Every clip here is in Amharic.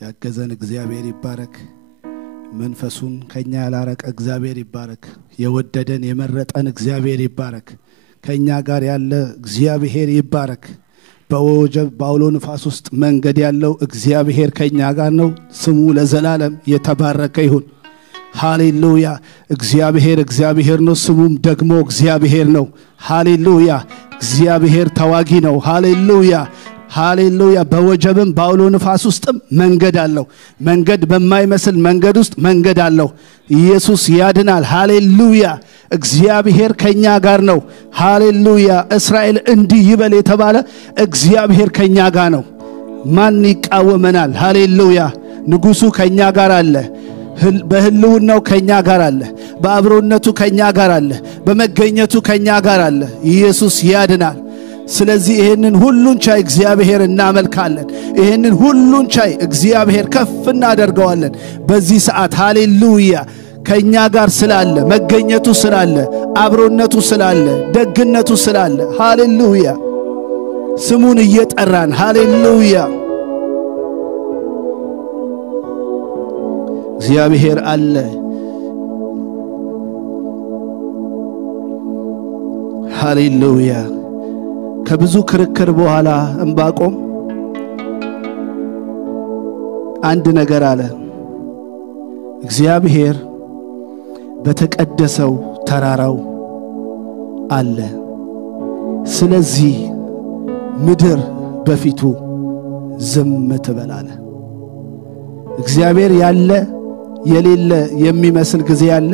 ያገዘን እግዚአብሔር ይባረክ መንፈሱን ከኛ ያላረቀ እግዚአብሔር ይባረክ የወደደን የመረጠን እግዚአብሔር ይባረክ ከኛ ጋር ያለ እግዚአብሔር ይባረክ በወጀብ ባውሎ ንፋስ ውስጥ መንገድ ያለው እግዚአብሔር ከኛ ጋር ነው ስሙ ለዘላለም የተባረከ ይሁን ሃሌሉያ እግዚአብሔር ነው ስሙም ደግሞ እግዚአብሔር ነው ሃሌሉያ እግዚአብሔር ተዋጊ ነው ሃሌሉያ በወጀብም ባውሎ ንፋስ ውስጥም መንገድ አለው መንገድ በማይመስል መንገድ ውስጥ መንገድ አለው ኢየሱስ ያድናል ሃሌሉያ እግዚአብሔር ከኛ ጋር ነው ሃሌሉያ እስራኤል እንዲህ ይበል የተባለ እግዚአብሔር ከኛ ጋር ነው ማን ይቃወመናል ሃሌሉያ ንጉሱ ከኛ ጋር አለ በህልውናው ከኛ ጋር አለ በአብሮነቱ ከኛ ጋር አለ በመገኘቱ ከኛ ጋር አለ ኢየሱስ ያድናል ስለዚህ ይሄንን ሁሉን ቻይ እግዚአብሔር እናመልካለን ይሄንን ሁሉን ቻይ እግዚአብሔር ከፍ እናደርገዋለን በዚህ ሰዓት ሃሌሉያ ከኛ ጋር ስላለ መገኘቱ ስላለ አብሮነቱ ስላለ ደግነቱ ስላለ ሃሌሉያ ስሙን እየጠራን ሃሌሉያ እግዚአብሔር አለ ሃሌሉያ ከብዙ ክርክር በኋላ እንባቆም አንድ ነገር አለ እግዚአብሔር በተቀደሰው ተራራው አለ ስለዚህ ምድር በፊቱ ዝም ትበላለ እግዚአብሔር ያለ የሌለ የሚመስል ጊዜ ያለ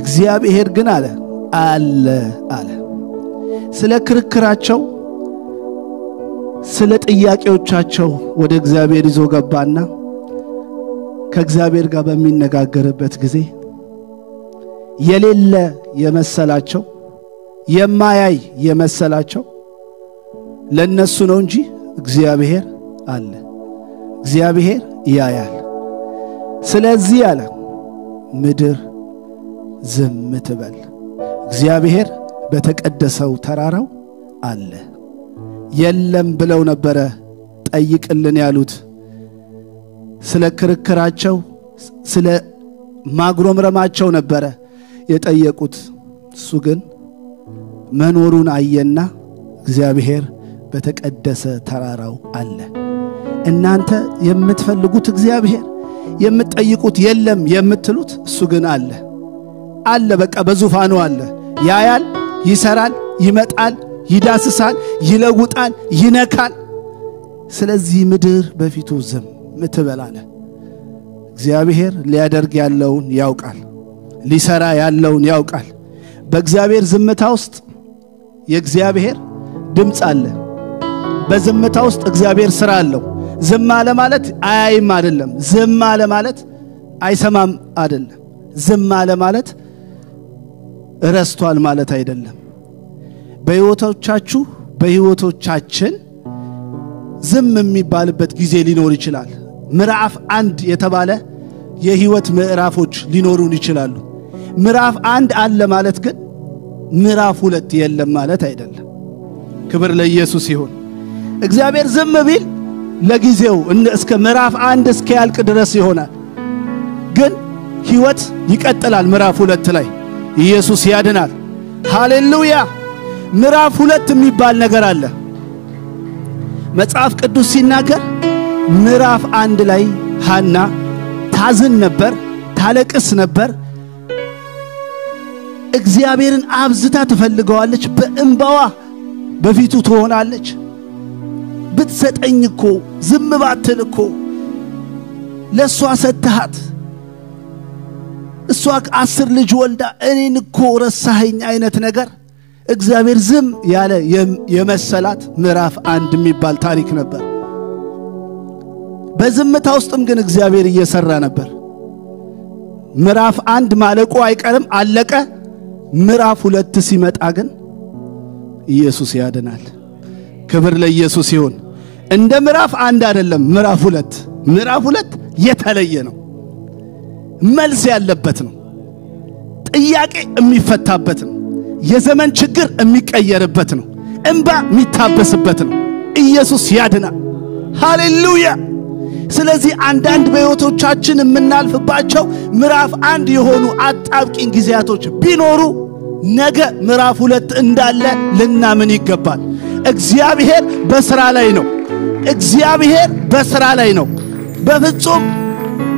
እግዚአብሔር ግን አለ ስለ ክርክራቸው ስለ ጥያቄዎቻቸው ወደ እግዚአብሔር ይዞ ገባና ከእግዚአብሔር ጋር በሚነጋገርበት ጊዜ የሌለ የመሰላቸው የማያይ የመሰላቸው ለነሱ ነው እንጂ እግዚአብሔር አለ እግዚአብሔር ያያል ስለዚህ አለ ምድር ዝም ትበል እግዚአብሔር በተቀደሰው ተራራው አለ የለም ብለው ነበር ጠይቅልን ያሉት ስለ ክርክራቸው ስለ ማግሮምረማቸው ነበር የጠየቁት እሱ ግን መኖሩን አየና እግዚአብሔር በተቀደሰ ተራራው አለ እናንተ የምትፈልጉት እግዚአብሔር የምትጠይቁት የለም የምትሉት እሱ ግን አለ በቃ በዙፋኑ አለ ያያል ይሰራል ይመጣል ይዳስሳል ይለውጣል ይነካል ስለዚህ ምድር በፊቱ ዝም ትበላለ እግዚአብሔር ሊያደርግ ያለውን ያውቃል ሊሰራ ያለውን ያውቃል በእግዚአብሔር ዝምታ ውስጥ የእግዚአብሔር ድምጽ አለ በዝምታ ውስጥ እግዚአብሔር ስራ አለው ዝም አለ ማለት አያይም አይደለም ዝም አለ ማለት አይሰማም አይደለም ዝም አለ ማለት ረስቷል ማለት አይደለም በህይወቶቻችን ዝም የሚባልበት ጊዜ ሊኖር ይችላል ምዕራፍ 1 የተባለ የህይወት ምዕራፎች ሊኖሩን ይችላሉ ምዕራፍ 1 አለ ማለት ግን ምዕራፍ 2 የለም ማለት አይደለም ክብር ለኢየሱስ ይሁን እግዚአብሔር ዝም ቢል ለጊዜው እስከ ምዕራፍ 1 እስከ ያልቅ ድረስ ይሆናል ግን ህይወት ይቀጥላል ምዕራፍ 2 ላይ ኢየሱስ ያድናል ሃሌሉያ ምዕራፍ 2 የሚባል ነገር አለ መጽሐፍ ቅዱስ ሲናገር ምዕራፍ 1 ላይ ሐና ታዝን ነበር ታለቅስ ነበር እግዚአብሔርን አብዝታ ትፈልገዋለች በእንባዋ በፊቱ ትሆናለች ብትሰጠኝ እኮ ዝም ባትል እኮ ለሷ ሰተሃት እሷ 10 ልጅ ወልዳ እኔን እኮ ረሳኸኝ አይነት ነገር እግዚአብሔር ዝም ያለ የመሰላት ምዕራፍ 1 የሚባል ታሪክ ነበር በዝምታ ውስጥም ግን እግዚአብሔር እየሰራ ነበር ምዕራፍ 1 ማለቁ አይቀርም አለቀ ምዕራፍ 2 ሲመጣ ግን ኢየሱስ ያድናል ክብር ለኢየሱስ ይሁን እንደ ምዕራፍ 1 አይደለም ምዕራፍ 2 የተለየ ነው መልስ ያለበት ነው ጥያቄ የሚፈታበት ነው የዘመን ችግር የሚቀየርበት ነው እንባ የሚታበስበት ነው ኢየሱስ ያድናል ሃሌሉያ ስለዚህ አንዳንድ በህይወቶቻችን የምናልፍባቸው ምዕራፍ 1 የሆኑ አጣብቂኝ ጊዜያቶች ቢኖሩ ነገ ምዕራፍ 2 እንዳለ ልናምን ይገባል እግዚአብሔር በስራ ላይ ነው እግዚአብሔር በስራ ላይ ነው በፍጹም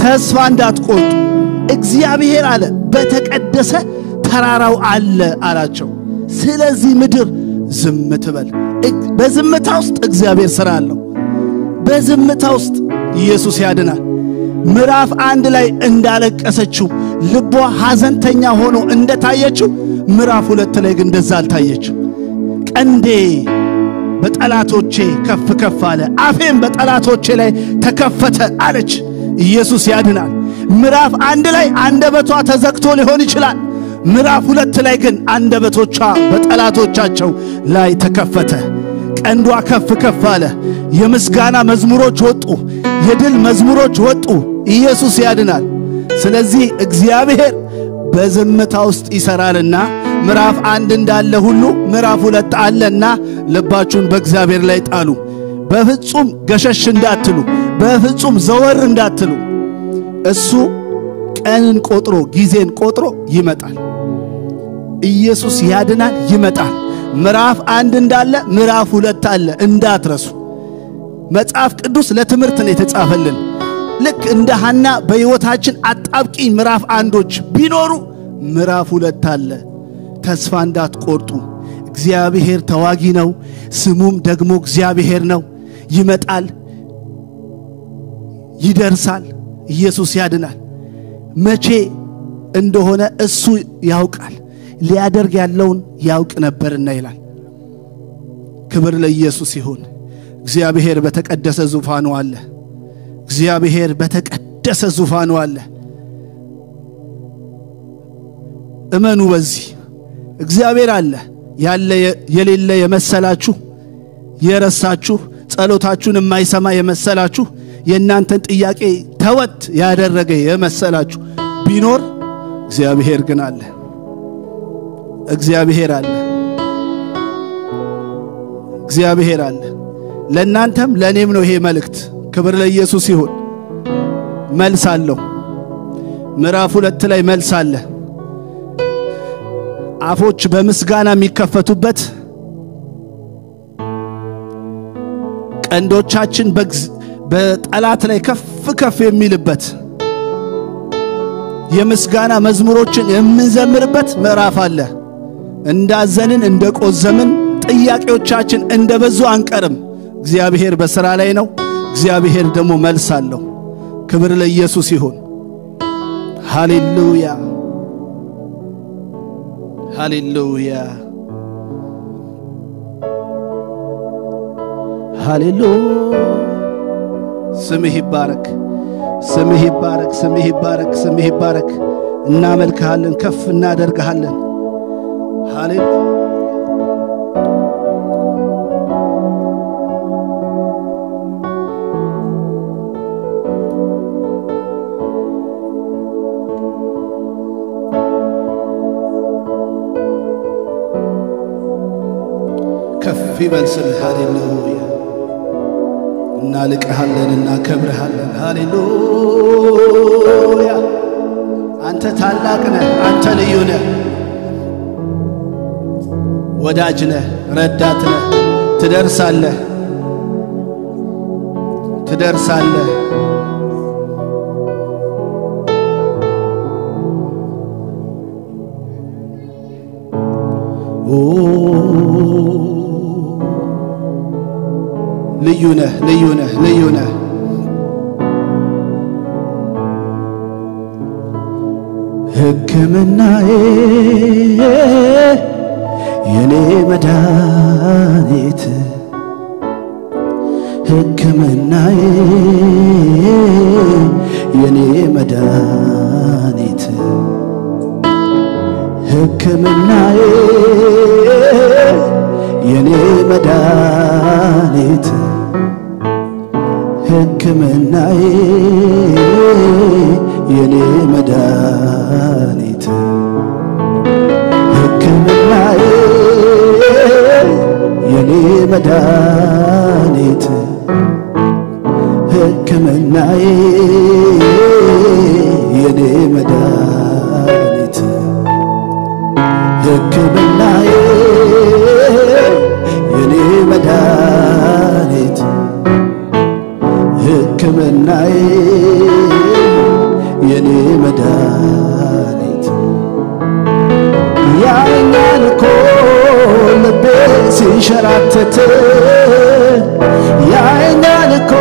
ተስፋ እንዳትቆርጡ እግዚአብሔር አለ በተቀደሰ ተራራው አለ አላቸው ስለዚህ ምድር ዝም ትበል በዝምታ ውስጥ እግዚአብሔር ስራ አለው በዝምታ ውስጥ ኢየሱስ ያድናል ምዕራፍ 1 ላይ እንዳለቀሰችው ልቧ ሐዘንተኛ ሆኖ እንደታየችው ምዕራፍ 2 ላይ ግን እንደዛ አልታየችው ቀንዴ በጠላቶቼ ከፍ ከፍ አለ አፌም በጠላቶቼ ላይ ተከፈተ አለች ኢየሱስ ያድናል ምዕራፍ 1 ላይ አንደበቷ ተዘግቶ ሊሆን ይችላል ምዕራፍ 2 ላይ ግን አንደበቶቿ በጠላቶቻቸው ላይ ተከፈተ ቀንዷ ከፍ ከፍ አለ የምስጋና መዝሙሮች ወጡ የድል መዝሙሮች ወጡ ኢየሱስ ያድናል ስለዚህ እግዚአብሔር በዝምታ ውስጥ ይሰራልና ምዕራፍ 1 እንዳለ ሁሉ ምዕራፍ 2 አለና ልባችሁን በእግዚአብሔር ላይ ጣሉ በፍጹም ገሸሽ እንዳትሉ በፍጹም ዘወር እንዳትሉ እሱ ቀንን ቆጥሮ ጊዜን ቆጥሮ ይመጣል ኢየሱስ ያድናል ይመጣል ምዕራፍ 1 እንዳለ ምዕራፍ 2 አለ እንዳትረሱ መጽሐፍ ቅዱስ ለትምህርት ነው የተጻፈልን ልክ እንደ ሐና በህይወታችን አጣብቂኝ ምዕራፍ 1ዶች ቢኖሩ ምዕራፍ 2 አለ ተስፋ እንዳትቆርጡ እግዚአብሔር ተዋጊ ነው ስሙም ደግሞ እግዚአብሔር ነው ይመጣል ይደርሳል ኢየሱስ ያድናል መቼ እንደሆነ እሱ ያውቃል ሊያደርግ ያለውን ያውቅ ነበርና ይላል ክብር ለኢየሱስ ይሁን እግዚአብሔር በተቀደሰ ዙፋኑ አለ እግዚአብሔር በተቀደሰ ዙፋኑ አለ እመኑ በዚህ እግዚአብሔር አለ ያለ የሌለ የመሰላችሁ የረሳችሁ ጸሎታችሁን የማይሰማ የመሰላችሁ የእናንተን ጥያቄ ተወት ያደረገ የመሰላችሁ ቢኖር እግዚአብሔር ግን አለ እግዚአብሔር አለ እግዚአብሔር አለ ለእናንተም ለኔም ነው ይሄ መልእክት ክብር ለኢየሱስ ይሁን መልስ አለው ምዕራፍ 2 ላይ መልስ አለ አፎች በምስጋና የሚከፈቱበት ቀንዶቻችን በጠላት ላይ ከፍ ከፍ የሚልበት የምስጋና መዝሙሮችን የምንዘምርበት ምዕራፍ አለ እንዳዘንን እንደቆዘምን ጥያቄዎቻችን እንደበዙ አንቀርም እግዚአብሔር በስራ ላይ ነው እግዚአብሔር ደግሞ መልስ አለው ክብር ለኢየሱስ ይሁን ሃሌሉያ ሃሌሉያ ሃሌሉያ ስምህ ይባረክ ስምህ ይባረክ ስምህ ይባረክ ስምህ ይባረክ እናመልክሃለን ከፍ እናደርግሃለን ሃሌሉያ ከፍ ይበል ስምህ ሃሌሉያ እናልቅሃለን እናከብርሃለን ሃሌሉያ አንተ ታላቅ ነህ አንተ ልዩ ነህ ወዳጅ ነህ ረዳት ነህ ትደርሳለህ ትደርሳለህ ልዩ ነህ ልዩ ነህ ልዩ ነህ ሕክምናዬ የኔ መድኃኒት ሕክምናዬ የኔ መድኃኒት ሕክምናዬ የኔ መድኃኒት ሕክምናዬ የኔ መድኃኒት ሕክምናዬ የኔ መድኃኒት ሕክምናዬ የኔ መድኃኒት ሕክምናዬ የኔ መድኃኒት ሕክምናዬ የኔ መድኃኒት ያኛን እኮ ልቤ ሲንሸራተት ያኛን እኮ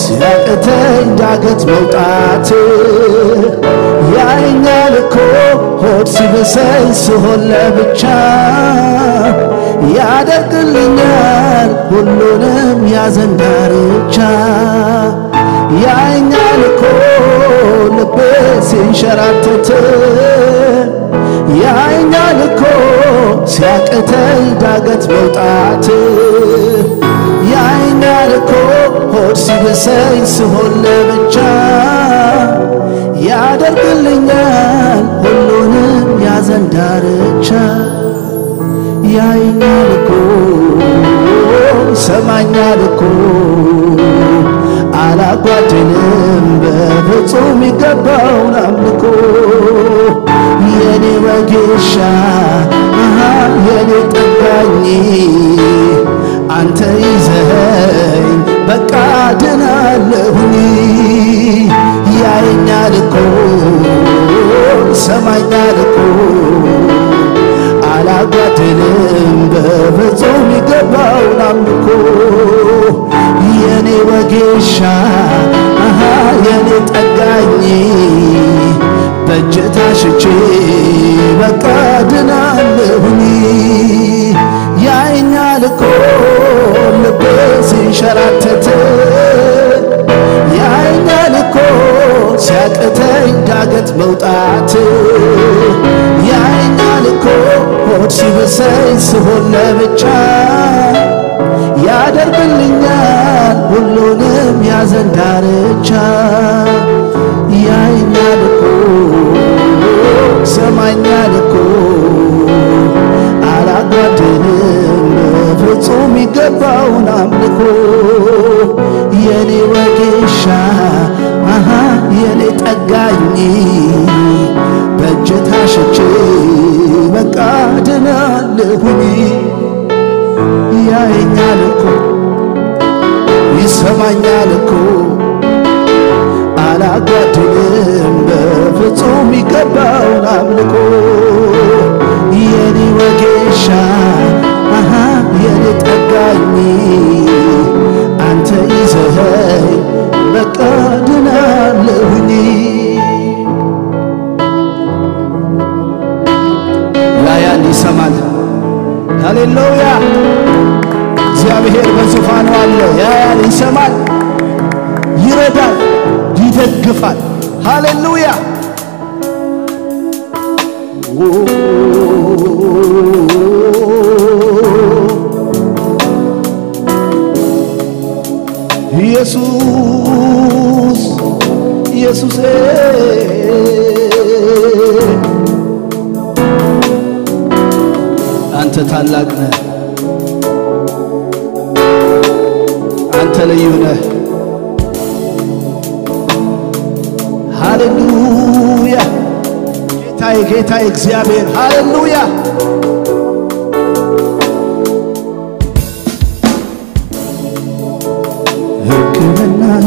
ሲያቅተኝ ዳገት መውጣት ያኛን እኮ ሆድ ሲብሰኝ ስሆን ለብቻ ያደርግልኛል ሁሉንም ያዘን ዳርቻ ያኛን እኮ ልቤ ሲንሸራተት ያኛን እኮ ሲያቅተኝ ዳገት መውጣት ያኛን እኮ ሆድ ሲብሰኝ ስሆን ለብቻ ያደርግልኛል ሁሉንም ያዘን ዳርቻ ያኛን እኮ ሰማኛል እኮ አላጓደልም በፍጹም ይገባውን አምልኮ የኔ ወጌሻ የኔ ጠጋኝ አንተ ይዘኸኝ በቃ ድናለሁኝ ያየኛል እኮ ሰማኛል እኮ አላጓደልም በፍጹም ይገባውን አምልኮ የኔ ወጌሻ የኔ ጠጋኝ በእጅ ታሽቼ በቃ ድናለሁኝ ያየኛል እኮ ልቤ ሲንሸራተት ያየኛል እኮ ሲያቅተኝ ዳገት መውጣት ያየኛል እኮ ሆድ ሲብሰኝ ስሆን ለብቻ ያደርግልኛል ሁሉንም ያዘን ዳርቻ ያየኛል እኮ ሰማኛል እኮ አላጓደልም በፍጹም ይገባውን አምልኮ የኔ ወጌሻ የኔ ጠጋኝ በእጅ ታሽቼ በቃ ድናለሁኝ ያየኛል እኮ ይሰማኛል እኮ አላጓደልም በፍጹም ይገባውን አምልኮ የኔ ወጌሻ የኔ ጠጋኝ አንተ ይዘኸኝ በቃ ድናለሁኝ ያያል ይሰማል ሃሌሉያ እግዚአብሔር በዙፋኑ አለ ያያል ይሰማል ይረዳል ይደግፋል ሃሌሉያ ኢየሱስ ኢየሱስ አንተ ታላቅ ነህ አንተ ልዩ ነህ ሃሌሉያ ጌታዬ እግዚአብሔር ሃሌሉያ ሕክምናዬ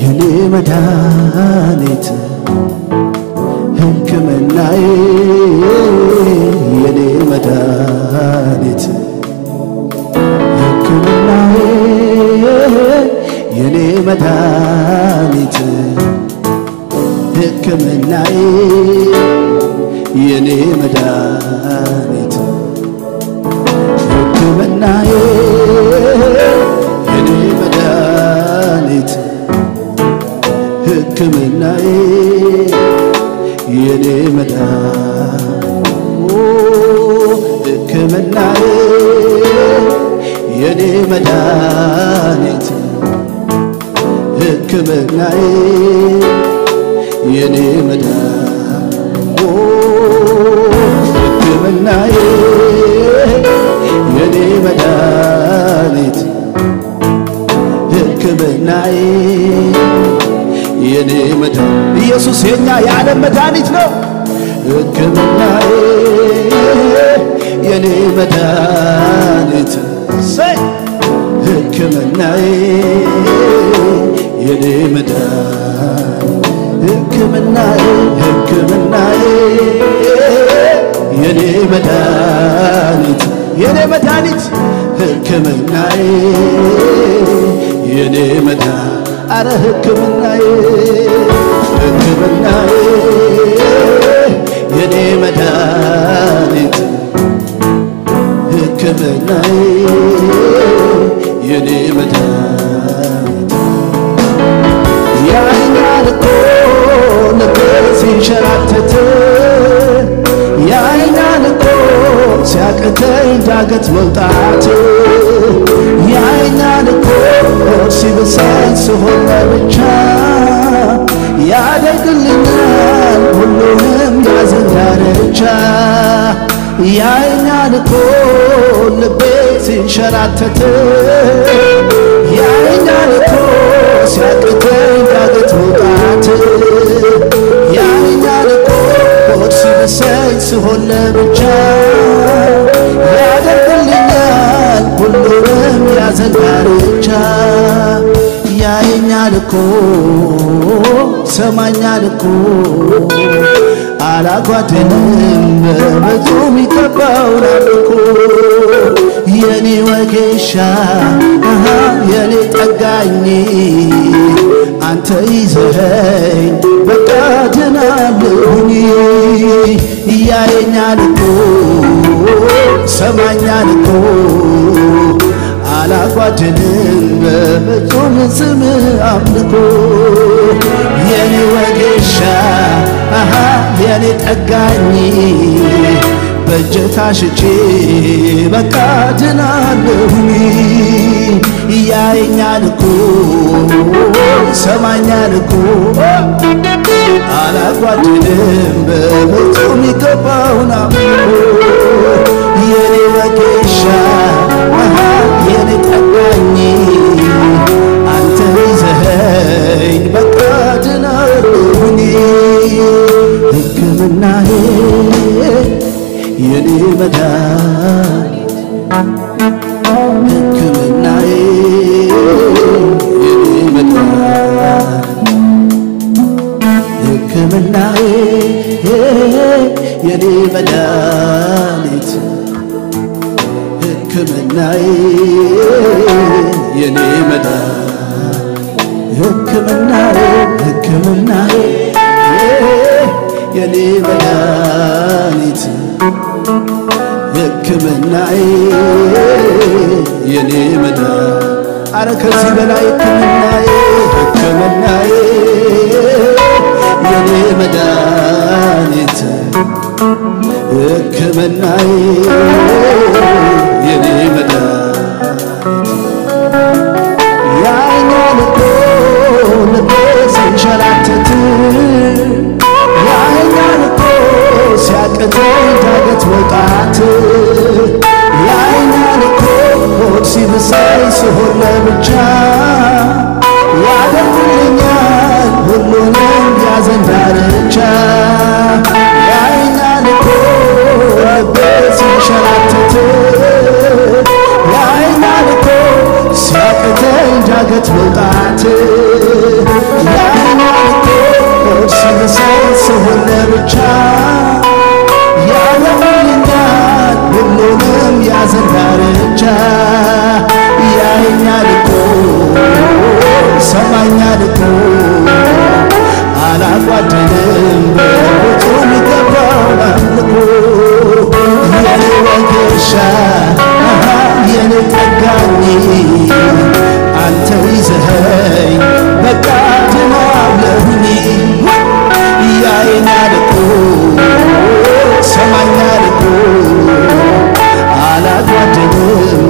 የኔ መድኃኒት ሕክምናዬ የኔ መድኃኒት ሕክምናዬ የኔ መድኃኒት ሕክምናዬ የኔ መድኃኒት ሕክምናዬ የኔ መድኃኒት ሕክምናዬ የኔ መድኃኒት ሕክምናዬ የኔ መድኃኒት ሕክምናዬ የኔ መድኃኒት ሕክምናዬ የኔ መድኃኒት ሕክምናዬ የኔ መዳን ኢየሱስ የኛ የዓለም መድኃኒት ነው ሕክምናዬ የኔ መድኃኒት ሕክምናዬ የኔ መዳን ሕክምናዬ ሕክምናዬ የኔ መድኃኒት የኔ መድኃኒት ሕክምናዬ የኔ መዳን አረ ሕክምናዬ ሕክምናዬ የኔ መድኃኒት ሕክምናዬ የኔ መድኃኒት ያኛል እኮ ልቤ ሲንሸራተት ያኛል እኮ ሲያቅተኝ ዳገት መውጣት ያኛል እኮ ሲብሰኝ ስሆን ለብቻ ያደርግልኛል ሁሉንም ያዘን ዳርቻ ያኛል እኮ ልቤ ሲንሸራተት ያኛል እኮ ሲያቅተኝ ዳገት መውጣት ያኛል እኮ ሲብሰኝ ስሆን ለብቻ ያደርግልኛል ሁሉንም ያዘን ዳርቻ ያየኛል እኮ ሰማኛል እኮ አላጓደንም በብዙ ሚገባውን አምልኮ የኔ ወጌሻ የኔ ጠጋኝ አንተ ይዘኸኝ በቃ ድናለሁኝ ያየኛል እኮ ሰማኛል እኮ አላጓደንም በፍጹም ስም አምልኮ የኔ ወጌሻ የኔ ጠጋኝ በእጅ ታሽቼ በቃ ድናለሁኝ ያየኛል እኮ ሰማኛል እኮ አላጓደንም በፍጹም ይገባውን አምልኮ የኔ ወጌሻ የኔ ጠጋኝ አንተ ይዘኸኝ በቃ ድናለሁኝ ሕክምናዬ የኔ መድኃኒት ሕክምናዬ የኔ መድኃኒት ሕክምናዬ የኔ መድኃኒት ሕክምናዬ የኔ መዳን ሕክምናዬ ሕክምናዬ የኔ መድኃኒት ሕክምናዬ የኔ መዳን አረ ከዚህ በላይ ሕክምናዬ ሕክምናዬ የኔ መድኃኒት ሕክምናዬ የኔ መድኃኒት ያየኛል እኮ ልቤ ሲንሸራተት ያየኛል እኮ ሲያቅተኝ ዳገት መውጣት ያየኛል እኮ ሲብሰኝ ስሆን ለብቻ ያደርግልኛል ሁሉንም ያዘን ዳርቻ ያየኛል እኮ ልቤ ሲንሸራተት ያየኛል እኮ ሲያቅተኝ ዳገት መውጣት ያየኛል እኮ ሲብሰኝ ስሆን ለብቻ ያደርግልኛል ሁሉንም ያዘን ዳርቻ ያየኛል እኮ ሰማኛል እኮ አላጓደንም በቦቱ ሚገባውን አምልኮ የኔ ወጌሻ የኔ ጠጋኝ አንተ ይዘኸኝ በቃ ድናለሁኝ ያየኛል እኮ ሰማኛል እኮ አላጓደንም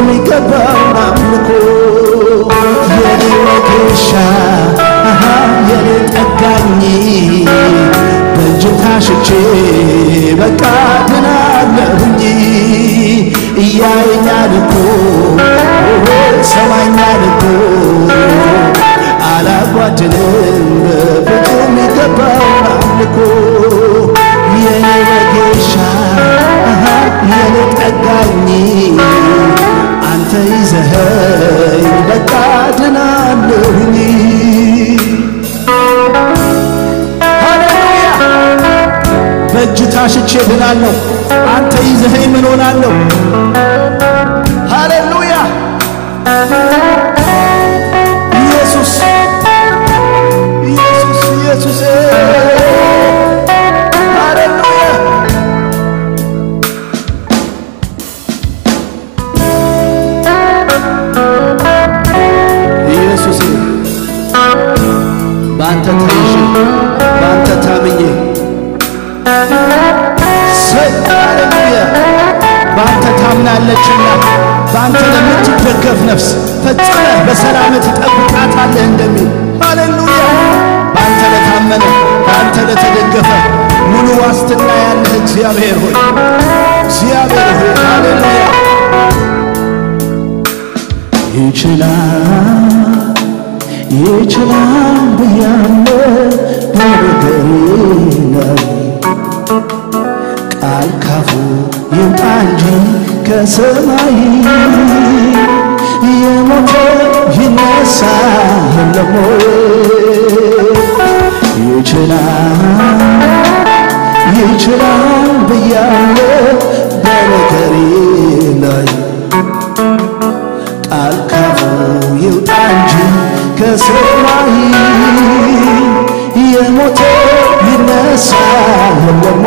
በፍጹም ይገባውን አምልኮ የኔ ወጌሻ የኔ ጠጋኝ በእጅ ታሽቼ በቃ ድናለሁኝ እያየኛል እኮ ሰማኛል እኮ አላጓድልም በፍጹም ይገባውን አምልኮ የኔ ወጌሻ የኔ ጠጋኝ አንተ ይዘኸኝ በቃ ድናለሁኝ ሃሌሉያ በእጅ ታሽቼ ድናለሁ አንተ ይዘኸኝ ምን ሆናለሁ ሃሌሉያ ኢየሱስ ኢየሱስ ኢየሱስ ባንተ ታምኜ ሃሌሉያ ባንተ ታምናለችና ባንተ ለምትደገፍ ነፍስ ፈጽመህ በሰላም ትጠብቃታለህ እንደሚል ሃሌሉያ ባንተ ለታመነ ባንተ ለተደገፈ ሙሉ ዋስትና ያለህ እግዚአብሔር ሆይ ሃሌሉያ ይችላል ብያለሁ በነገሬ ላይ ቃል ካፉ ይምጣ እንጂ ከሰማይ የሞተ ይነሳ የለም ይችላል ብያለሁ በነገሬ ላይ ቃል ካፉ ይምጣ እንጂ ከሰማይ የሞተ ይነሳ የለም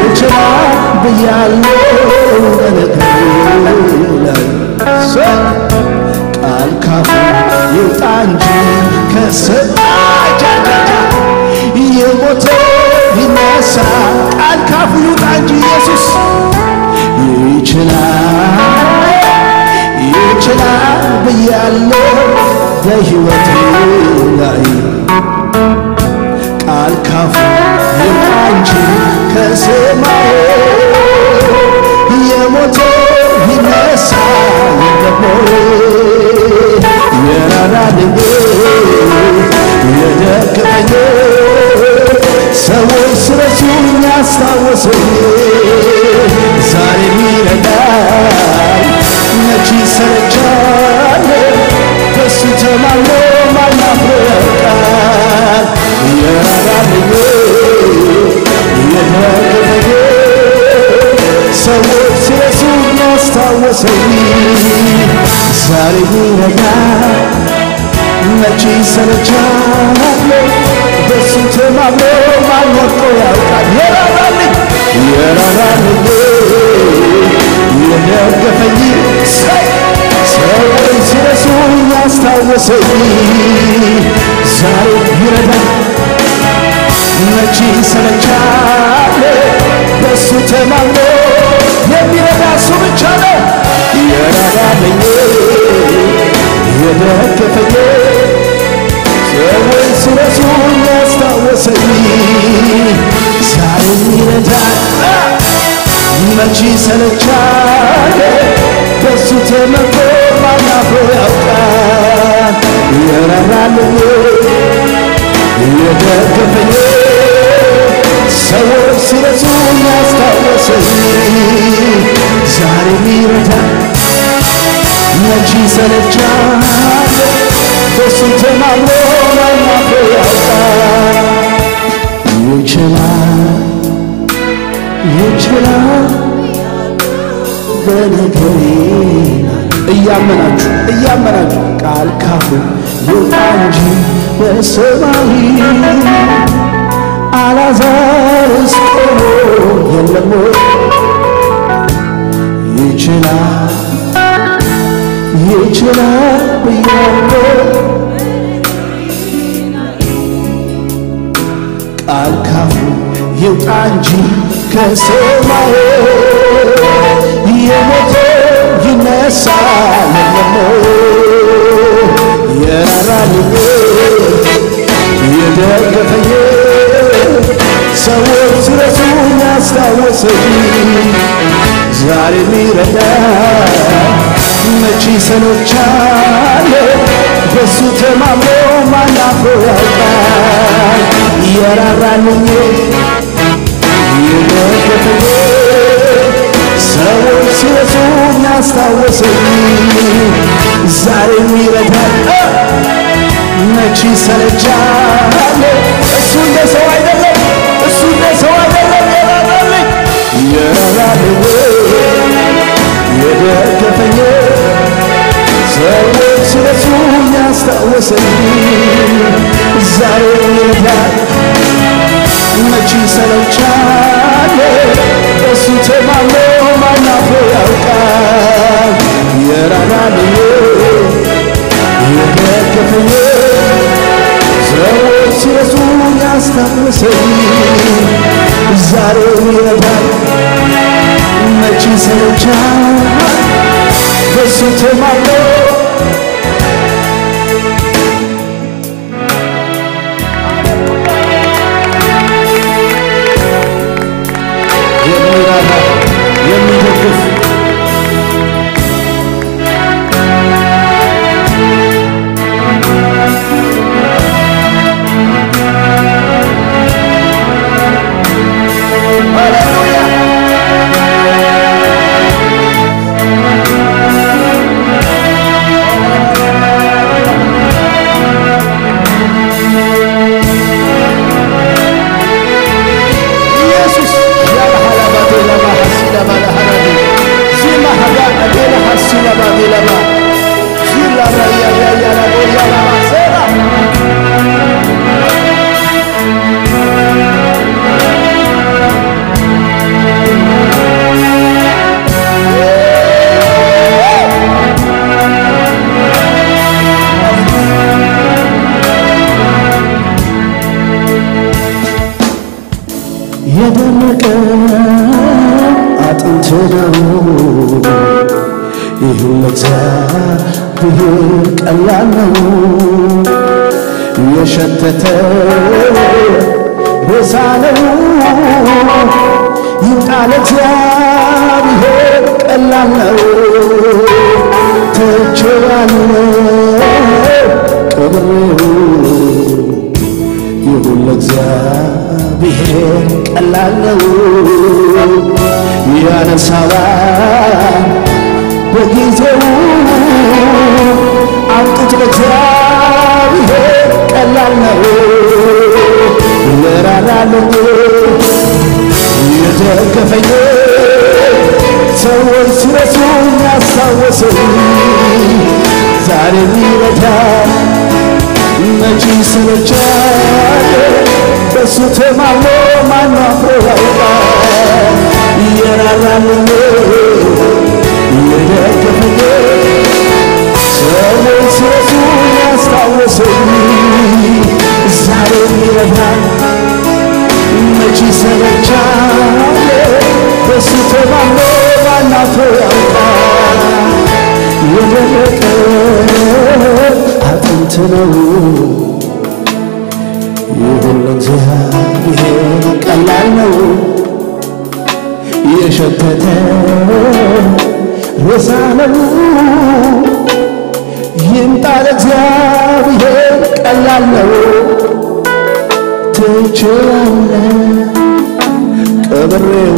ይችላል ብያለሁ በነገሬ ላይ ቃል ካፉ ይውጣ እንጂ ከሰማይ የሞተ ይነሳ ቃል ካፉ ይውጣ እንጂ ኢየሱስ ይችላል ብያለሁ በሕይወቴ ላይ ቃል ካፉ ይውጣ እንጂ ከሰማይ የሞተ ይነሳ የለም የራራልኝ የደገፈኝ ሰዎች ስለሱኝ ያስታወሰኝ ዛሬ ይረዳል መቼ ይሰለቻል በሱ ተማምኖ ማናፍሮ ያውቃል የራራልኝ የደገፈኝ ሰዎች ስለሱኝ ያስታወሰኝ ዛሬ ይረዳል መቼ ይሰለቻል በሱ ተማምኖ ማናፍሮ ያውቃል የራራልኝ የደገፈኝ ሰዎች ስለሱኝ ያስታወሰኝ ዛሬ ይረዳል መቼ ይሰለቻል በሱ ተማምኖ የሚረዳ እሱ ብቻ ነው የራራልኝ የደገፈኝ ሰዎች ስለሱኝ ያስታወሰኝ ዛሬ ይረዳል መቼ ይሰለቻል በሱ ተመርቶ ማናፍሮ ያውቃል የራራልኝ የደገፈኝ ሰዎች ስለሱኝ ያስታወሰኝ ዛሬ ይረዳል መቼ ይሰለቻል በሱ ተማምኖ ማናፍሮ ያውቃል ይችላል በነገሬ እያመናችሁ ቃል ካፉ ይውጣ እንጂ በሰማይ አላዛርስ ቆሞ የለም ይችላል ብያለሁ ቃል ካፉ ይውጣ እንጂ ከሰማይ የሞተ ይነሳ የለም የራራልኝ የደገፈኝ ሰዎች ሲረሱኝ ያስታወሰኝ ዛሬ ሚረዳ መቼ ሰሎቻለ በሱ ተማምኖ ማናፍሮ ያውቃል የራራልኝ የደገፈኝ ሰዎች ሲረሱኝ ያስታወሰኝ ዛሬ ሚረዳ መቼ ሰሎቻለ እሱ እንደ ሰው አይደለም እሱ እንደ ሰው አይደለም የራራልኝ የደገፈኝ ሰዎች ሲረሱኝ ያስታወሰኝ ዛሬ ይረዳል መቼ ሰለቻለ እሱ ተማምኖ ማናፍሮ ያውቃል የራራልኝ የደገፈኝ ሰዎች ሲረሱኝ ያስታወሰኝ ዛሬ ይረዳል መቼ ሰለቻለ በሱ ተማምኖ የሚራራ የሚደግፍ የደረቀ አጥንት ነው ይህን ለእግዚአብሔር ቀላል ነው የሸተተ ሬሳ ነው ይምጣ ለእግዚአብሔር ቀላል ነው ትቼዋለሁ ቀብሬው ይሁን ለእግዚአብሔር ቀላል ነው ያነሳዋል በጊዜው አምጡት ለእግዚአብሔር ቀላል ነው ለራራልኝ የደገፈኝ ሰዎች ሲረሱኝ ያስታወሰኝ ዛሬ ይረዳል መቼ ሰለቻለ በሱ ተማምኖ ማናፍሮ ያውቃል የራራልኝ የደገፈኝ ሰዎች ሲረሱኝ ያስታወሰኝ ዛሬ ይረዳል መቼ ሰለቻለ በሱ ተማምኖ ማናፍሮ ያውቃል የደረቀ አጥንት ነው ይሁን ለእግዚአብሔር ቀላል ነው የሸተተ ሬሳ ነው ይምጣ ለእግዚአብሔር ቀላል ነው ትቼዋለሁ ቀብሬው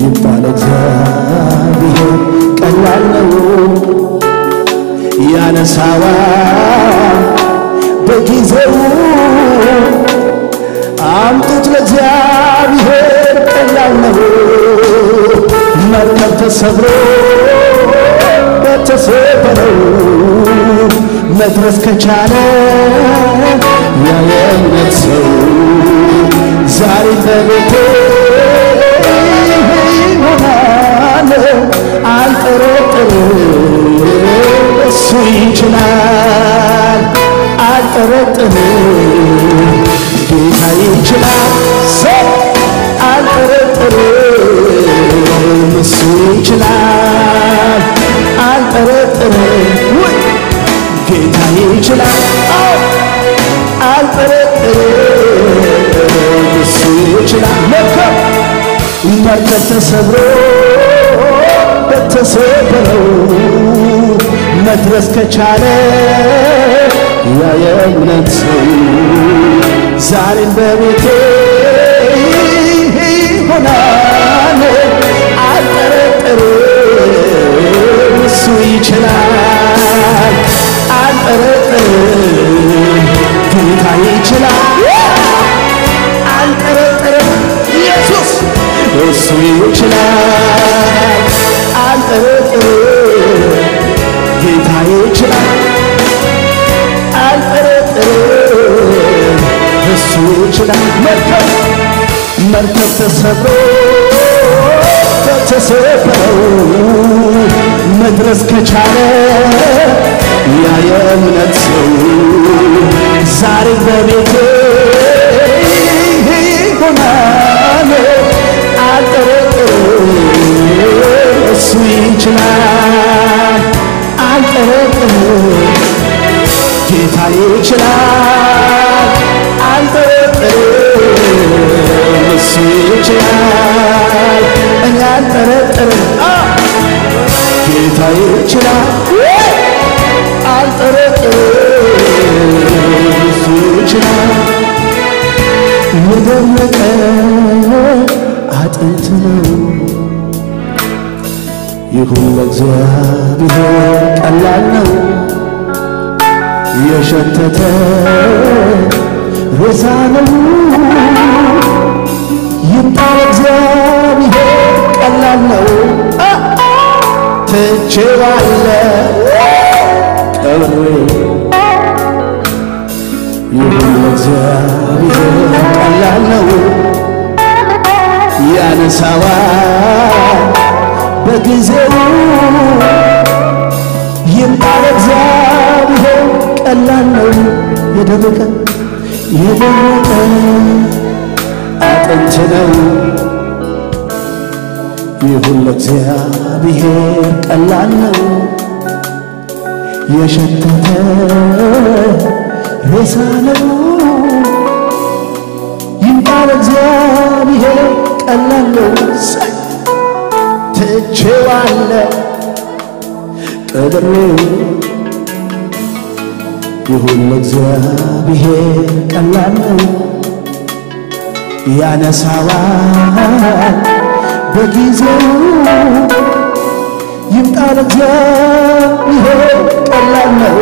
ይምጣ ለእግዚአብሔር ቀላል ነው ያነሳዋል በጊዜው አምጡት ለእግዚአብሔር ቀላል ነው መርከብ ተሰብሮ በተሰበረው መድረስ ከቻለ ያ የእምነት ሰው ዛሬ በቤቴ ይሆናል አልጠረጥርም እሱ ይችላል አልጠረጥርም ጌታ ይችላል ሰው አልጠረጥርም እሱ ይችላል አልጠረጥርም ጌታ ይችላል አልጠረጥርም እሱ ይችላል መርከብ ተሰብሮ በተሰበረው መድረስ ከቻለ ያ የእምነት ሰው ዛሬም በቤቴ ይሆናል አልጠረጥርም እሱ ይችላል አልጠረጥርም ጌታ ይችላል አልጠረጥርም ኢየሱስ እሱ ይችላል አልጠረጥርም ጌታ ይችላል አልጠረጥርም እሱ ይችላል መርከብ ተሰብሮ ተሰበረው መድረስ ከቻለ ያ የእምነት ሰው ዛሬ በቤቴ ይሆናል አልጠረጥርም እሱ ይችላል አልጠረጥርም ጌታ ይችላል አልጠረጥርም እሱ ይችላል እኔ አልጠረጥርም ጌታ ይችላል አልጠረጥርም እሱ ይችላል የደመቀ አጥንት ነው ይሁን ለእግዚአብሔር ቀላል ነው የሸተተ ሬሳ ነው ይባል እግዚአብሔር ቀላል ነው ትቼዋለሁ ቀብሬ ይሁን ለእግዚአብሔር ቀላል ነው ያነሳዋል በጊዜው ይባል እግዚአብሔር ቀላል ነው የደረቀ አጥንት ነው ይሁን ለእግዚአብሔር ቀላል ነው የሸተተ ሬሳ ነው ይባል እግዚአብሔር ቀላል ነው ትቼዋለሁ ቀብሬው ይሁን ለእግዚአብሔር ቀላል ነው ያነሳዋል በጊዜው ይምጣል እግዚአብሔር ቀላል ነው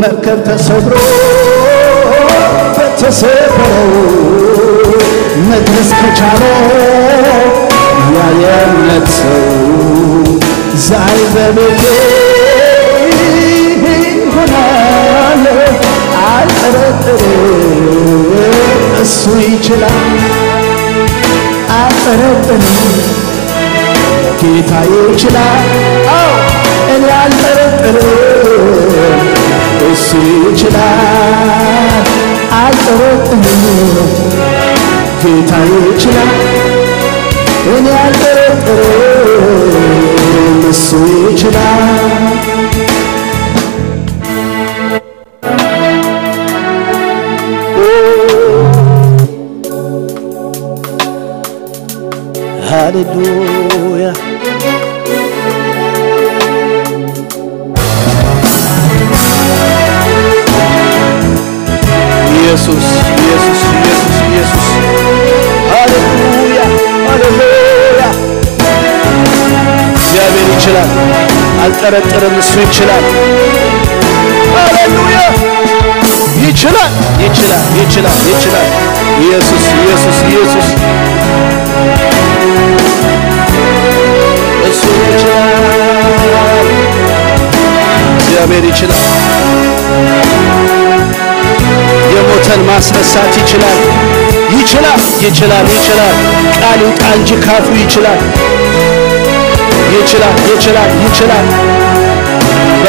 መርከብ ተሰብሮ በተሰበረው መድረስ ከቻለ ያ የእምነት ሰው ዛሬ በቤቴ ይሆናል አልጠረጥርም እሱ ይችላል አልጠረጥርም ጌታ ይችላል እኔ አልጠረጥርም እሱ ይችላል አልጠረጥርም ጌታ ይችላል እኔ አልጠረጥርም እሱ ይችላል Hallelujah. Jesus, Jesus, Jesus, Jesus. Hallelujah, hallelujah. እግዚአብሔር ይችላል አልጠረጥርም እሱ ይችላል ሃሌሉያ ይችላል ይችላል ይችላል ይችላል ኢየሱስ ኢየሱስ ኢየሱስ እሱ ይችላል እግዚአብሔር ይችላል የሞተን ማስነሳት ይችላል ይችላል ይችላል ይችላል ቃሉ ቃንጂ ካፉ ይችላል ይችላል ይችላል ይችላል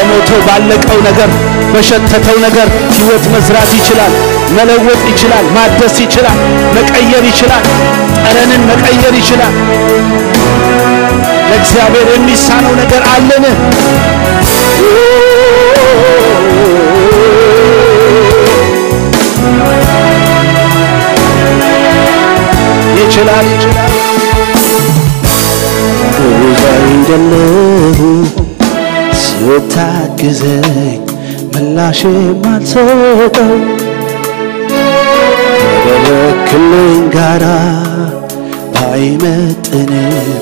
በሞተው ባለቀው ነገር በሸተተው ነገር ሕይወት መዝራት ይችላል መለወጥ ይችላል ማደስ ይችላል መቀየር ይችላል ጠረንን መቀየር ይችላል ለእግዚአብሔር የሚሳነው ነገር አለን ይችላል አይደለሁ ስታግዘኝ ምላሽ ማልሰጠው ከበረክልኝ ጋራ ባይመጥንም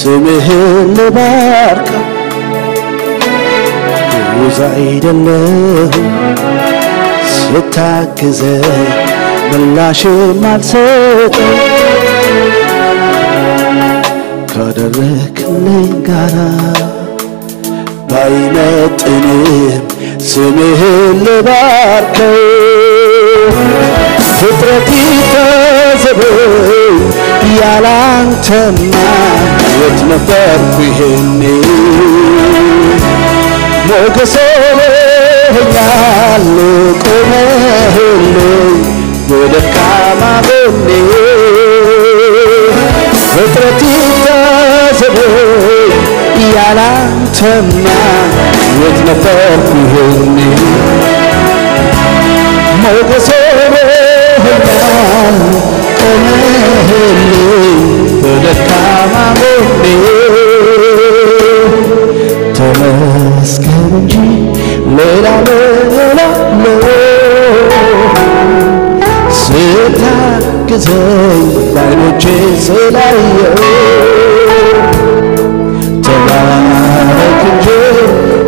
ስምህን ልባርከው ጉዝ አይደለሁ ስታግዘኝ ምላሽ ማልሰጠው ካደረክልኝ ጋራ ባይመጥንም ስምህን ልባርከው ፍጥረት ይታዘበኝ ያላንተማ የት ነበርኩ ይሄኔ ሞገስ ሆነኸኛል ቆመህልኝ በደካማ ጎኔ ፍጥረት ይታዘበኝ ያላንተማ የት ነበርኩ ይሄኔ ሞገስ ሆነኸኛል ቆመህልኝ በደካማ ጎኔ ተመስገን እንጂ ሌላ ስታግዘኝ በዓይኖቼ ስላየሁ ተባረክ እንጂ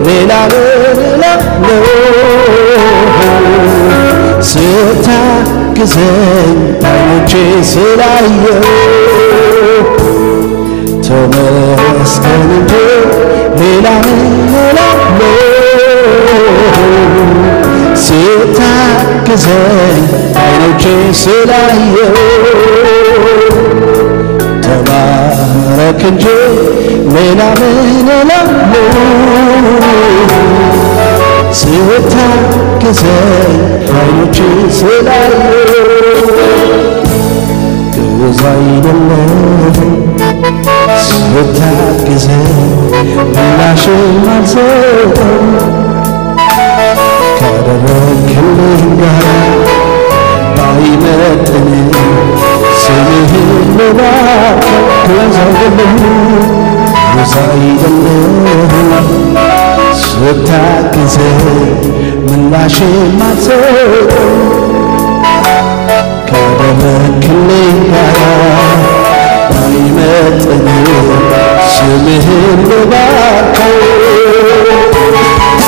ሌላ ስታግዘኝ በዓይኖቼ ስላየሁ ተመስገን እንጂ ሌላ ስታግዘኝ በዓይኖቼ ስላየሁ ተባረክ እንጂ ሌላ ምን እላለሁ ስታግዘኝ በዓይኖቼ ስላየሁ ጉዝ አይደለሁም ስታግዘኝ ምላሽ ማልሰጠው ካደረክልኝ ጋራ ባይመጥንም ስምህን ልባርከው ጉዝ አይደለሁም ስታግዘኝ ምላሽ ማልሰጠው ካደረክልኝ ጋራ ባይመጥንም ስምህን ልባርከው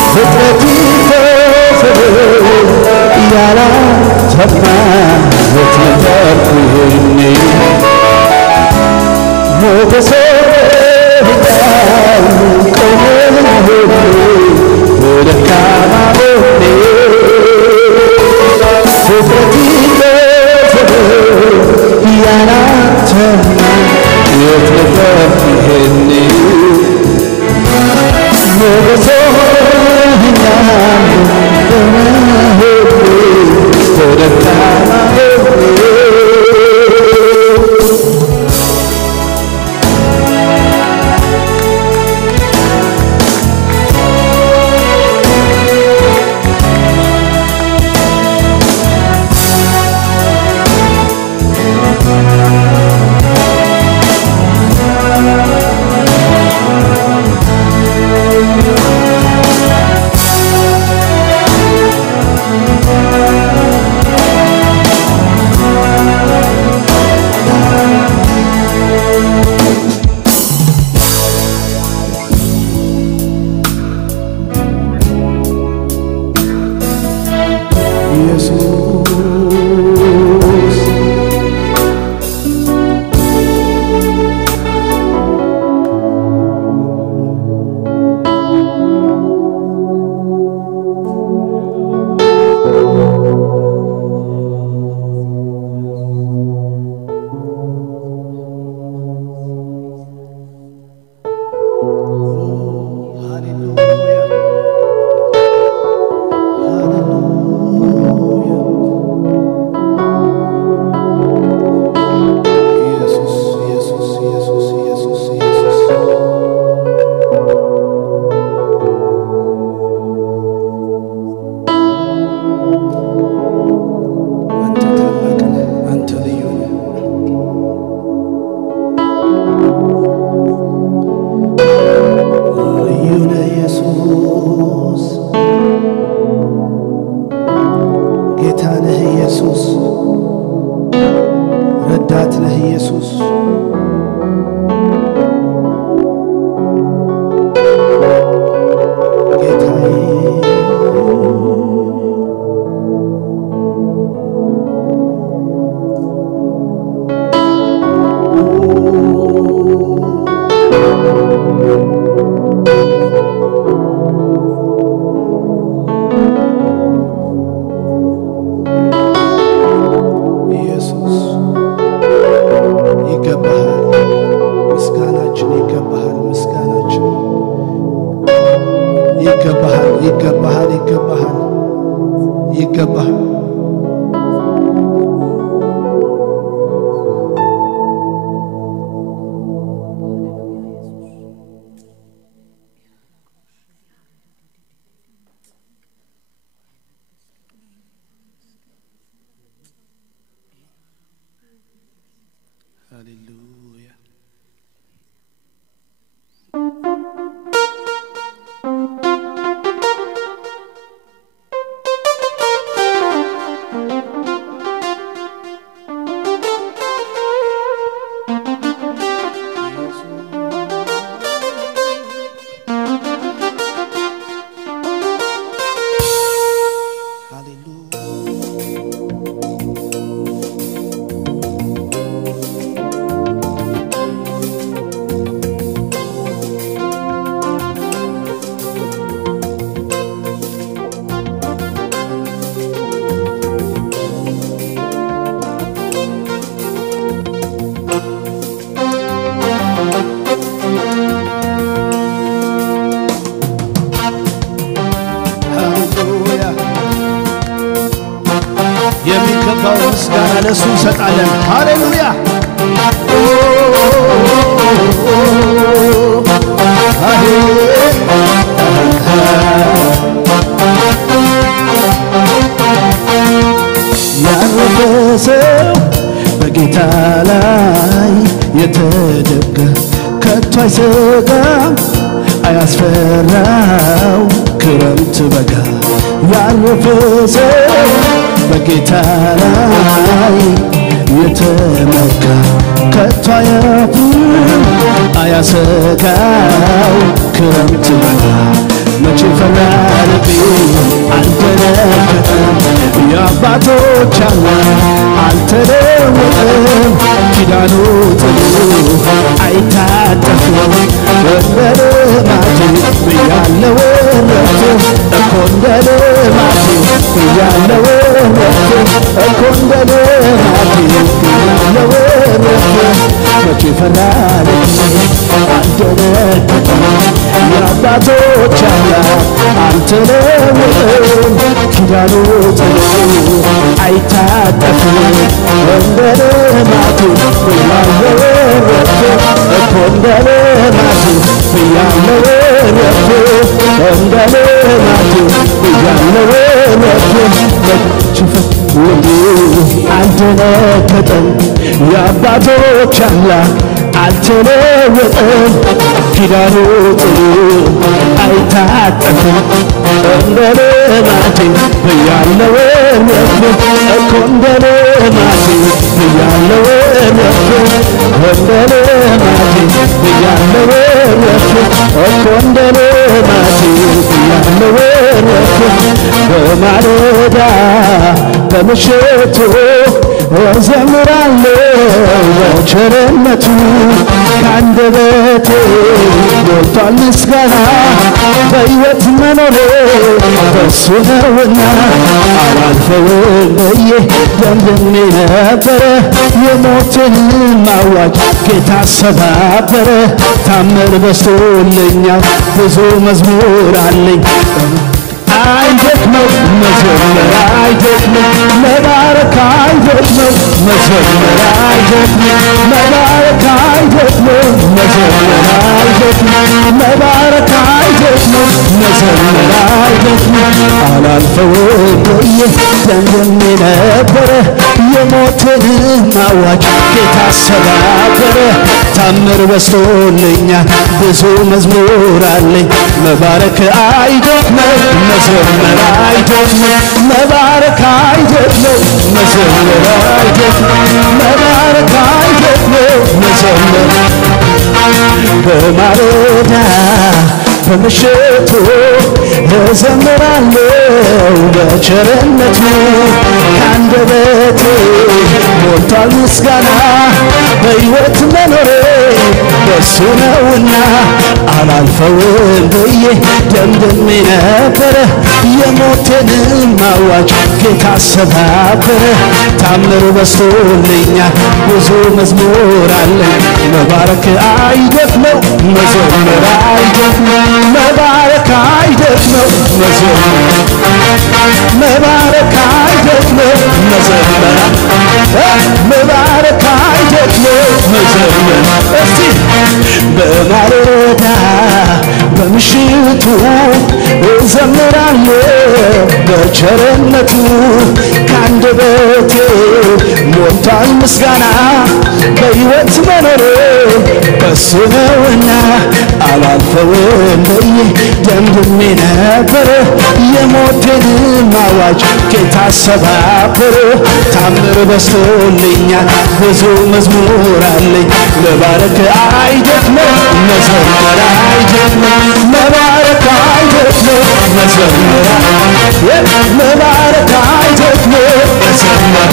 ፍጥረት ይታዘበኝ ያላንተማ የት ነበርኩ ይሄኔ ሞገስ ሆነኸኛል ቆመህልኝ በደካማ ጎኔ ፍጥረት ይታዘበኝ ያላንተማ የት ነበርኩ ይሄኔ ሞገስ ሆነኸኛል ቆመህልኝ በደካማ ጎኔ ጌታ ነህ ኢየሱስ ረዳት ነህ ኢየሱስ Hallelujah. ምስጋና ለሱ እንሰጣለን ሃሌሉያ ያረፈሰው በጌታ ላይ የተደገ ከቶ አይሰጋም አያስፈራው ክረምት በጋ ያረፈሰው በጌታ ላይ የተመካ ከቶ አያፍርም አያሰጋው ክረምት በጋ መቼ ፈራ ልቤ አልደነገጠም የአባቶች አምላክ አልተለወጠም ኪዳኑ ጽኑ አይታጠፍም እንደ ልማዴ ብያለሁ እረፍቴ እኮ እንደ ልማዴ ብያለሁ እረፍቴ እኮ እንደ ልማዴ ብያለሁ እረፍቴ መቼ ፈራ ልቤ አልደነገጠም የአባቶች አምላክ አልተለወጠም ኪዳኑ ጽኑ አይታጠፍም እንደ ልማዴ ብያለሁ እረፍቴ እኮ እንደ ልማዴ ብያለሁ እረፍቴ እንደ ልማዴ ብያለሁ እረፍቴ መቼ ፈራ አልደነገጠም የአባቶች አምላክ አልተለወጠም ኪዳኑ ጽኑ አይታጠፍም እንደ ልማዴ ብያለሁ እረፍቴ እኮ እንደ ልማዴ ብያለሁ እረፍቴ እንደ ልማዴ ብያለሁ እረፍቴ እኮ እንደ ልማዴ ብያለሁ እረፍቴ በማለዳ በምሽቱ እዘምራለሁ በቸርነቱ ከአንደበቴ ሞልቷል ምስጋና በሕይወት መኖሬ በሱ ነውና አላልፈውም ብዬ ደምድሜ ነበረ የሞትን አዋጅ ጌታ ሰባበረ ታምር በዝቶልኛል ብዙ መዝሙር አለኝ አይደክመው መዘመር አይደክመው መባረክ አይደክመው መዘመር አይደክመው መባረክ አይደክመው መዘመር አይደክመው መባረክ አይደክመው መዘመር አይደክመው አላልፈውም ብዬ ደምድሜ ነበረ የሞትን አዋጅ ጌታ ሰባበረ ታምር በዝቶልኛል ብዙ መዝሙር አለኝ መባረክ አይደክመው መዘመር አይደክመው መባረክ አይደክመው መዘመር አይደክምም መባረክ አይደክምም መዘመር በማለዳ በምሽቱ እዘምራለሁ በቸርነቱ ከአንደበቴ ሞልቷል ምስጋና በሕይወት መኖሬ በሱ ነውና አላልፈውም ብዬ ደምድሜ ነበረ የሞቴንም አዋጅ ጌታ ሰባበረ ታምር በዝቶልኛል ብዙ መዝሙር አለኝ መባረክ አይደክመው መዘመር አይደክመው መባረክ አይደክመው መባረክ አይደክመው መዘመር መባረክ አይደክመው መዘመር እስቲ በማለዳ በምሽቱ እዘምራለሁ በቸርነቱ ከአንደበቴ ሞልቷል ምስጋና በሕይወት መኖሬ በሱ ነውና አላልፈውም ብዬ ደምድሜ ነበረ የሞቴንም አዋጅ ጌታ ሰባበረ ታምር በዝቶልኛል ብዙ መዝሙር አለኝ መባረክ አይደክመው መዘመር አይደክመው መባረክ አይደክመው መዘመር መባረክ አይደክመው መዘመር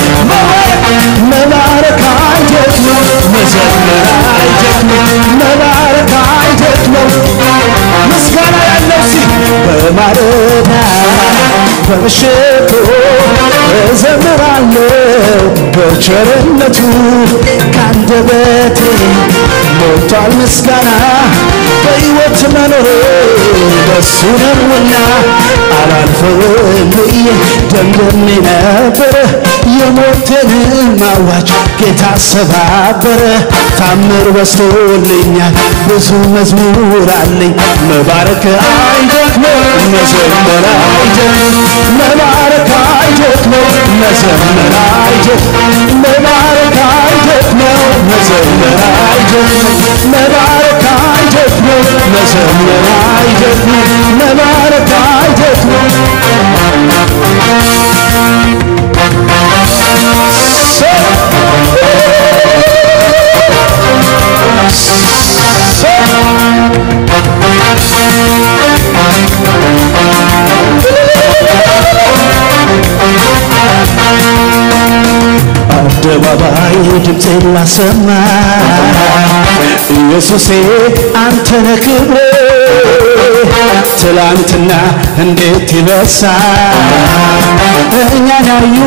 መባረክ አይደክመው መዘመር አይደክመው መባረክ አይደክመው ምስጋና ያለው ሲ በማለዳ በምሽቱ እዘምራለሁ በቸርነቱ ከአንደበቴ ሞልቷል ምስጋና በሕይወት መኖሬ በሱ ነውና አላልፈውም ብዬ ደምድሜ ነበረ የሞቴንም አዋጅ ጌታ ሰባበረ ታምር በዝቶልኛል ብዙ መዝሙር አለኝ መባረክ አይደክመው መዘመር አይደክመው መባረክ አይደክመው መዘመር አይደክመው መባረክ አይደክመው መዘመር አይደክመው መባረክ አይደክመው መዘመር አይደክመው መባረክ አይደክመው አደባባይ ድምፄን ላሰማ ኢየሱሴ አንተነ ክብሬ ትላንትና እንዴት ይበሳል እኛን ያዩ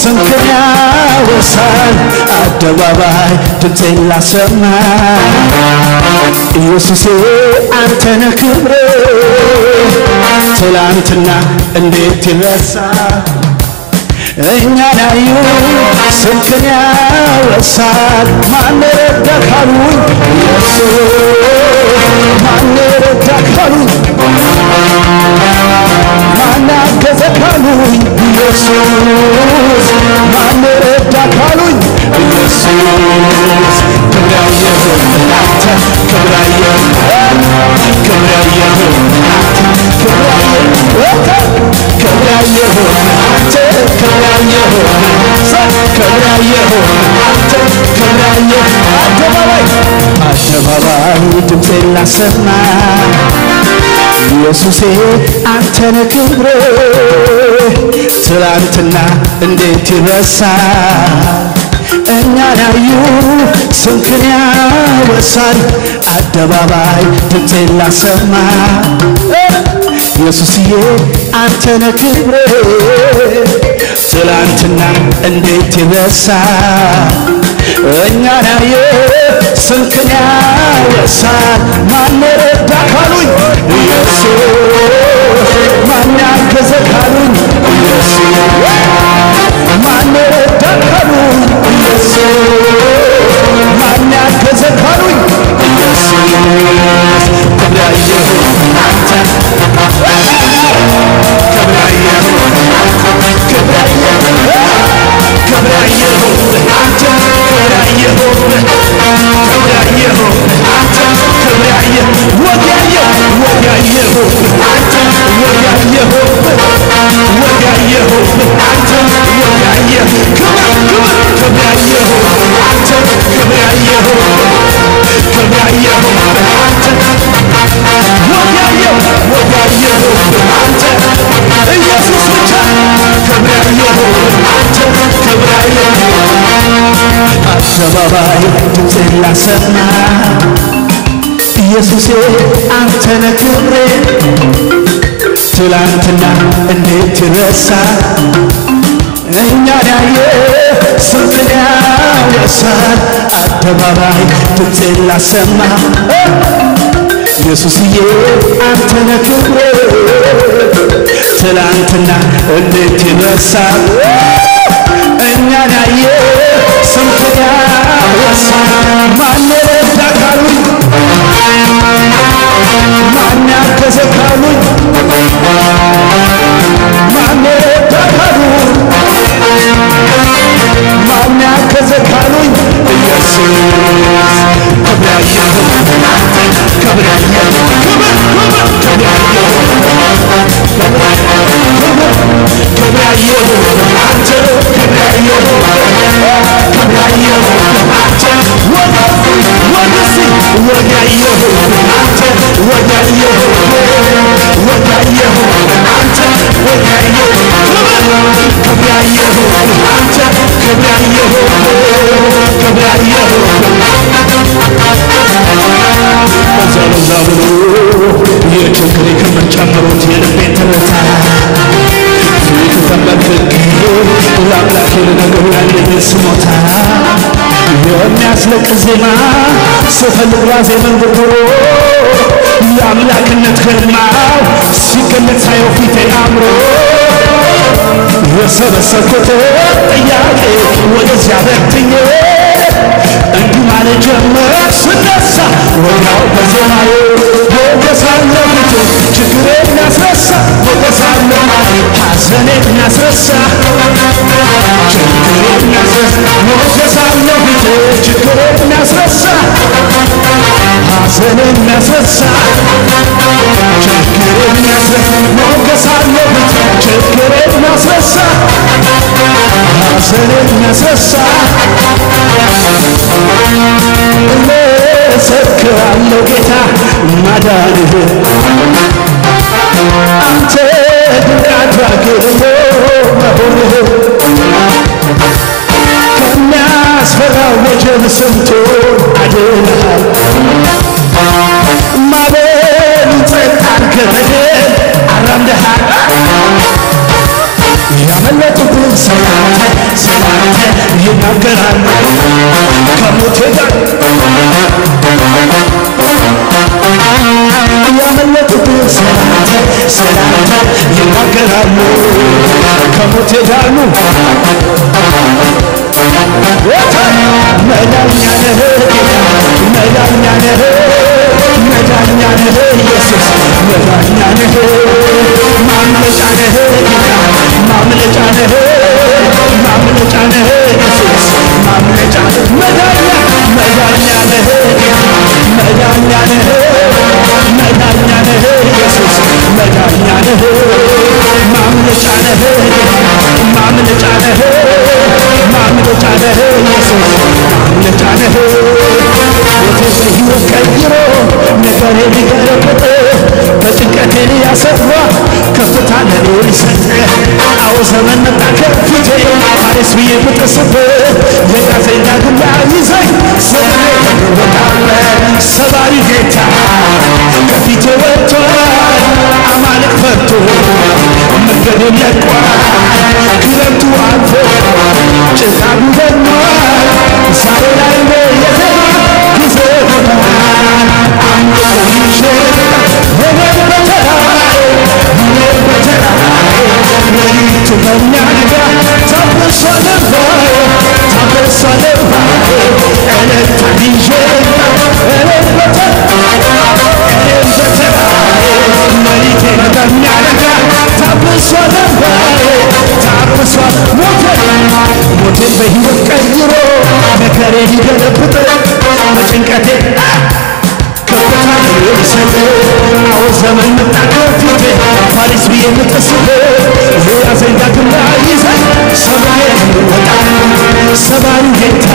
ስንክን ያወሳል አደባባይ ድምፄን ላሰማ ኢየሱሴ አንተነ ክብሬ ትላንትና እንዴት ይበሳል እኛን ያዩ ስንክን ያወሳል ማን ረዳ ካሉኝ ኢየሱስ ማን ረዳ ካሉኝ ማን አገዘ ካሉኝ ኢየሱስ ማን ረዳ ካሉኝ ኢየሱስ ክብራየሁ አንተ ክብራየሁ ክብራየሁ ክብራየሁ አንተ ክብራየሁ ክብራየሁ አንተ ክብራየሁ አደባባይ ድምፄን ላሰማ ኢየሱሴ አንተነ ክብሬ ትላንትና እንዴት ይረሳል እኛን ያዩ ስንክን ያወሳል አደባባይ ድምፄን ላሰማ ኢየሱስዬ አንተነ ክብሬ ትላንትና እንዴት ይረሳል እኛን ያየ ስንክን ያወሳል ማን ረዳ ካሉኝ ኢየሱስ ማን ያገዘ ካሉኝ ኢየሱስ ማን ረዳ ካሉኝ ኢየሱስ ማን ያገዘ ካሉኝ ኢየሱስ ክብራየሁ አንተ ክብራየሁ ክብራየሁ ክብራየሁ አንተ ክብራየሁ ክብራየሁ አንተ ክብራየሁ ወጋየሁ አንተ ወጋየሁ ወጋየሁ አንተ በአደባባይ ድምፄን ላሰማ ኢየሱሴ አንተ ነህ ክብሬ ትላንትና እንዴት ረሳ እኛን ያየ ስንትን ያወሳል አደባባይ ድምፄን ላሰማ ኢየሱስዬ አንተ ነህ ክብሬ ትላንትና እንዴት ረሳ እኛን ያየ ስንትን ያወሳል ማን ረዳካሉኝ ማን ያገዘካሉኝ ማን ረዳካሉኝ ማን ያገዘካሉኝ ኢየሱስ ከብራየሁ ከብራየሁ ከብራየሁ አንተ ከብራየሁ ከብራየሁ አንተ ወደሲ ወጋየሁ አንተ ወጋየሁ ወጋየሁ አንተ ወጋየሁ ከብራየሁ አንተ ከብራየሁ ከብራየሁ ዘብሎ የችግሬ ክምር ጨምሮት የልቤን ትርታ ፊቱ ተመልክቼ ለአምላኬ ልነግረው ያለኝ ስሞታ የሚያስለቅስ ዜማ ስፈልግ ራሴን ብርብሮ የአምላክነት ህልማው ሲገለጥ ሳየው ፊቴ አምሮ የሰበሰብኩት ጥያቄ ወደዚያ በትኜ እንዲህ ማለት ጀመር ስነሳ ወዲያው በዜማዬ ሞገሳለሁ ፊቴ ችግሬን ያስረሳ ሞገሳለሁ ሐዘኔን ያስረሳ ችግሬን ያስረሳ ሞገሳለሁ ፊቴ ችግሬን ያስረሳ ሐዘኔን ያስረሳ ችግሬን ያስረሳ ሞገሳለሁ ፊቴ ችግሬን ያስረሳ ሐዘኔን ያስረሳ እመሰክራለሁ ጌታ ማዳንህ አንተ ድንቅ አድራጊ መሆንህ ከሚያስፈራው ወጀብ ስንቱን አድነሃል ማዕበል ጸጥ አድርገህ አራምደሃል ያመለጡብን ስላንተ ይናገራሉ ከሞቴ ጋር ያመለጡብን ስላንተ ይናገራሉ ከሞቴ ጋር መዳኛ ነህ መዳኛ ነህ መዳኛ ነህ ኢየሱስ መዳኛ ነህ ማምለጫ ነህ ማምለጫ ነህ ማምለጫ ነህ ኢየሱስ ማምለጫ መዳኛ መዳኛ ነህ መዳኛ ነህ መዳኛ ነህ ኢየሱስ መዳኛ ነህ ማምለጫ ነህ ማምለጫ ነህ ማምለጫ ነህ ኢየሱስ ማምለጫ ነህ ሕይወት ቀይሮ ነገሬ ሊገለብጥ በጭንቀቴ ሊያሰፋ ከፍታ ለኔ ሊሰጥ አዎ ዘመን መጣ ከፊቴ ፋሬስ ብዬ ብጥስበት የጋዜና ግላ ይዘኝ ሰማይ ተለወጣለ ሰባሪ ጌታ ከፊቴ ወጥቷል አማልክ ፈቶ መንገዱን ለቋል ክረምቱ አልፎ ጭጋጉ በኗል ዛሬ ላይ የዜማ ጊዜ ሆኗል አምልኮ ይዤ ወገን በተራዬ ሌሊቱ በሚያነጋ ታብሷል እንባዬ ታብሷል እንባዬ እልልታን ይዤ እኔም በተራዬ ሌሊቴን በሚያነጋ ታብሷል እንባዬ ታብሷል ሞቴን በሕይወት ቀይሮ ነገሬ ሊገለብጥ በጭንቀቴ ከፍታ ሊሰጥ አዎ ዘመን መጣ ከፊቴ ፋሪስ ብዬ የምጥስበት የያዘኝ ዳግም ላይ ይዘኝ ሰማይ ወጣ ሰባሪ ጌታ